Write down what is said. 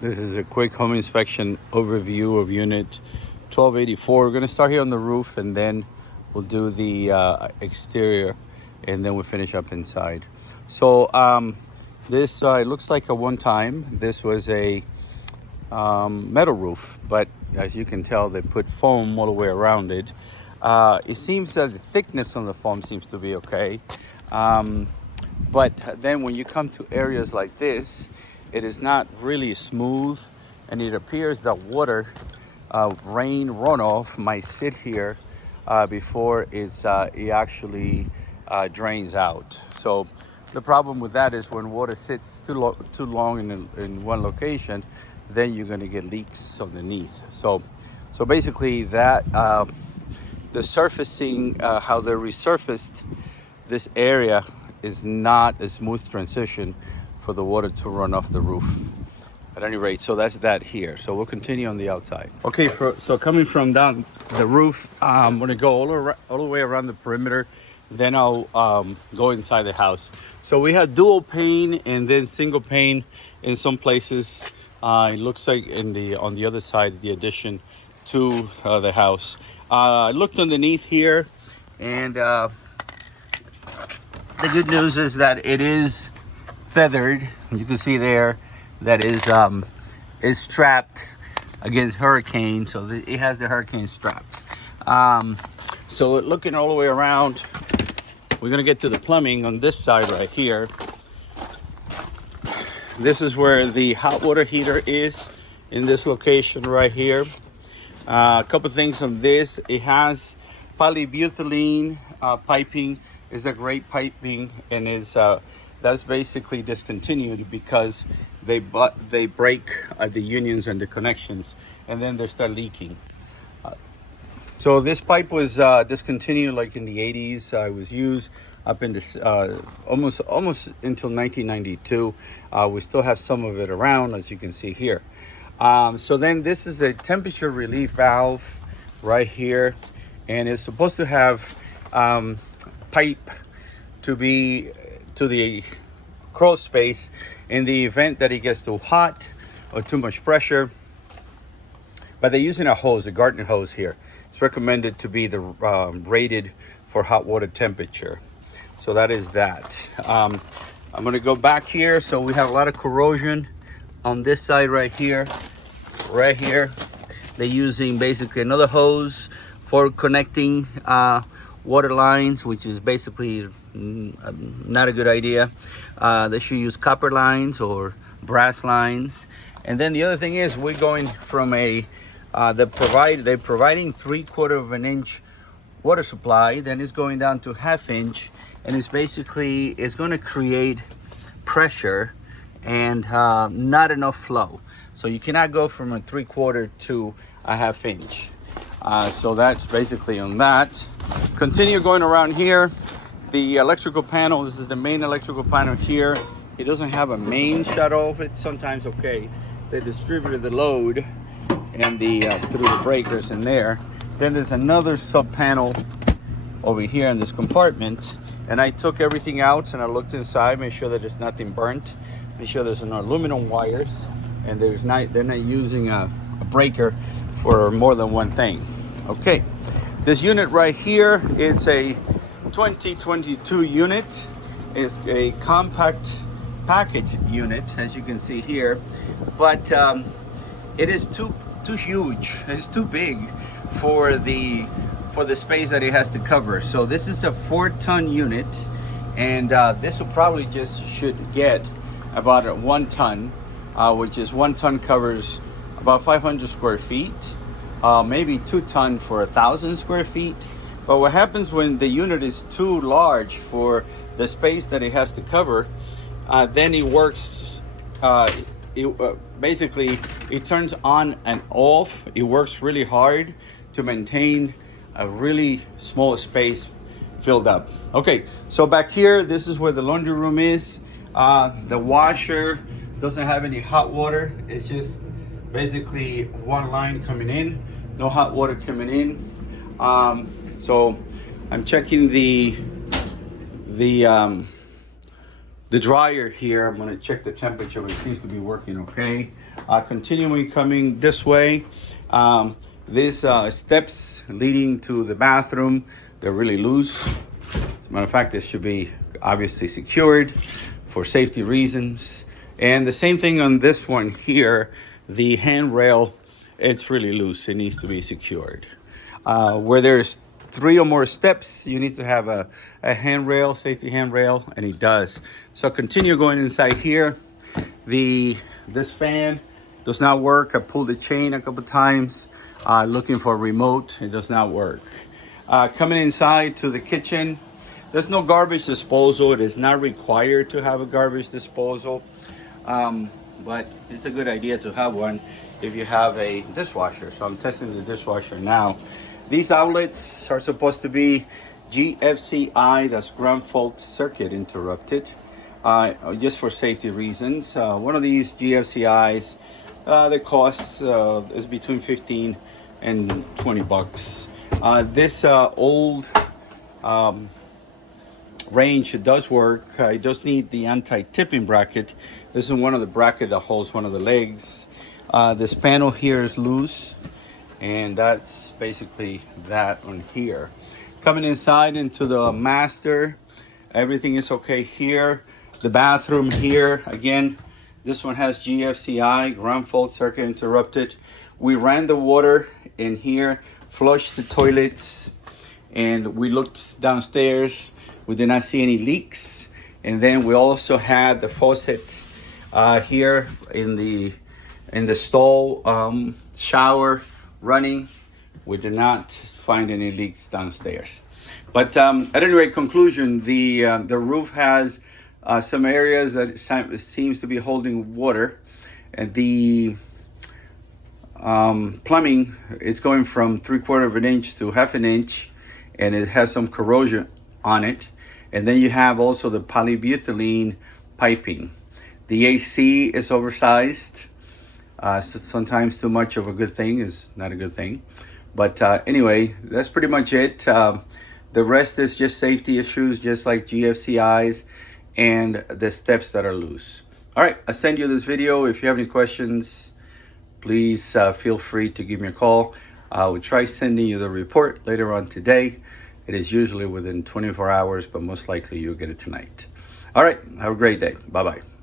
This is a quick home inspection overview of unit 1284. We're going to start here on the roof and then we'll do the exterior and then we'll finish up inside. So this it looks like a one time. This was a metal roof, but as you can tell, they put foam all the way around it. It seems that the thickness on the foam seems to be okay. But then when you come to areas like this, it is not really smooth, and it appears that water, rain runoff might sit here before it actually drains out. So the problem with that is when water sits too long in one location, then you're going to get leaks underneath. So basically that the surfacing, how they resurfaced this area is not a smooth transition for the water to run off the roof. At any rate, so that's that here. So we'll continue on the outside. Okay, so coming from down the roof, I'm gonna go all the way around the perimeter. Then I'll go inside the house. So we have dual pane and then single pane in some places. It looks like on the other side of the addition to the house. I looked underneath here, and the good news is that it is feathered. You can see there that is strapped against hurricane, so it has the hurricane straps. So looking all the way around, we're gonna get to the plumbing on this side right here. This is where the hot water heater is, in this location right here. A couple things on this: it has polybutylene piping. Is a great piping, and that's basically discontinued because they break the unions and the connections, and then they start leaking. So this pipe was discontinued like in the 80s. It was used up in this almost until 1992. We still have some of it around, as you can see here. So then this is a temperature relief valve right here, and it's supposed to have pipe to be to the crawl space in the event that it gets too hot or too much pressure. But they're using a hose, a Gartner hose here. It's recommended to be the rated for hot water temperature. So that is that. I'm going to go back here. So we have a lot of corrosion on this side right here. Right here, they're using basically another hose for connecting water lines, which is basically not a good idea. They should use copper lines or brass lines. And then the other thing is, we're going from they're providing 3/4 of an inch water supply, then it's going down to 1/2 inch, and it's going to create pressure and not enough flow. So you cannot go from a 3/4 to a 1/2 inch. So that's basically on that. Continue going around here. The electrical panel, this is the main electrical panel here. It doesn't have a main shut off. It's sometimes okay. They distributed the load and through the breakers in there. Then there's another sub panel over here in this compartment. And I took everything out and I looked inside, made sure that there's nothing burnt. Make sure there's no aluminum wires, and they're not using a breaker for more than one thing. Okay, this unit right here is a 2022 unit. It's a compact package unit, as you can see here, but it is too huge. It's too big for the space that it has to cover. So this is a 4-ton unit, and this will probably should get about a 1 ton, which is 1 ton covers about 500 square feet, maybe 2 ton for 1,000 square feet. But what happens when the unit is too large for the space that it has to cover, then it works, basically it turns on and off. It works really hard to maintain a really small space filled up. Okay, so back here, this is where the laundry room is. The washer doesn't have any hot water. It's just basically one line coming in, no hot water coming in. So I'm checking the dryer here. I'm going to check the temperature, but it seems to be working okay. Continuing coming this way, these steps leading to the bathroom, they're really loose. As a matter of fact, this should be obviously secured for safety reasons. And the same thing on this one here, the handrail, it's really loose. It needs to be secured. Where there's 3 or more steps, you need to have a handrail, safety handrail, and it does. So continue going inside here. This fan does not work. I pulled the chain a couple times, looking for a remote. It does not work. Coming inside to the kitchen, there's no garbage disposal. It is not required to have a garbage disposal, but it's a good idea to have one if you have a dishwasher. So I'm testing the dishwasher now. These outlets are supposed to be GFCI, that's ground fault circuit interrupted, just for safety reasons. One of these GFCIs, the cost is between 15 and 20 bucks. This old range does work. It does need the anti-tipping bracket. This is one of the bracket that holds one of the legs. This panel here is loose, and that's basically that on here. Coming inside into the master, everything is okay here. The bathroom here, again, this one has GFCI, ground fault circuit interrupted. We ran the water in here, flushed the toilets, and we looked downstairs. We did not see any leaks. And then we also had the faucet here in the stall shower running. We did not find any leaks downstairs. But at any rate, conclusion, the roof has some areas that seems to be holding water, and the plumbing is going from 3/4 of an inch to 1/2 an inch, and it has some corrosion on it. And then you have also the polybutylene piping. The AC is oversized. So sometimes too much of a good thing is not a good thing. But anyway, that's pretty much it. The rest is just safety issues, just like GFCIs and the steps that are loose. All right, I'll send you this video. If you have any questions, please feel free to give me a call. I will try sending you the report later on today. It is usually within 24 hours, but most likely you'll get it tonight. All right, have a great day. Bye-bye.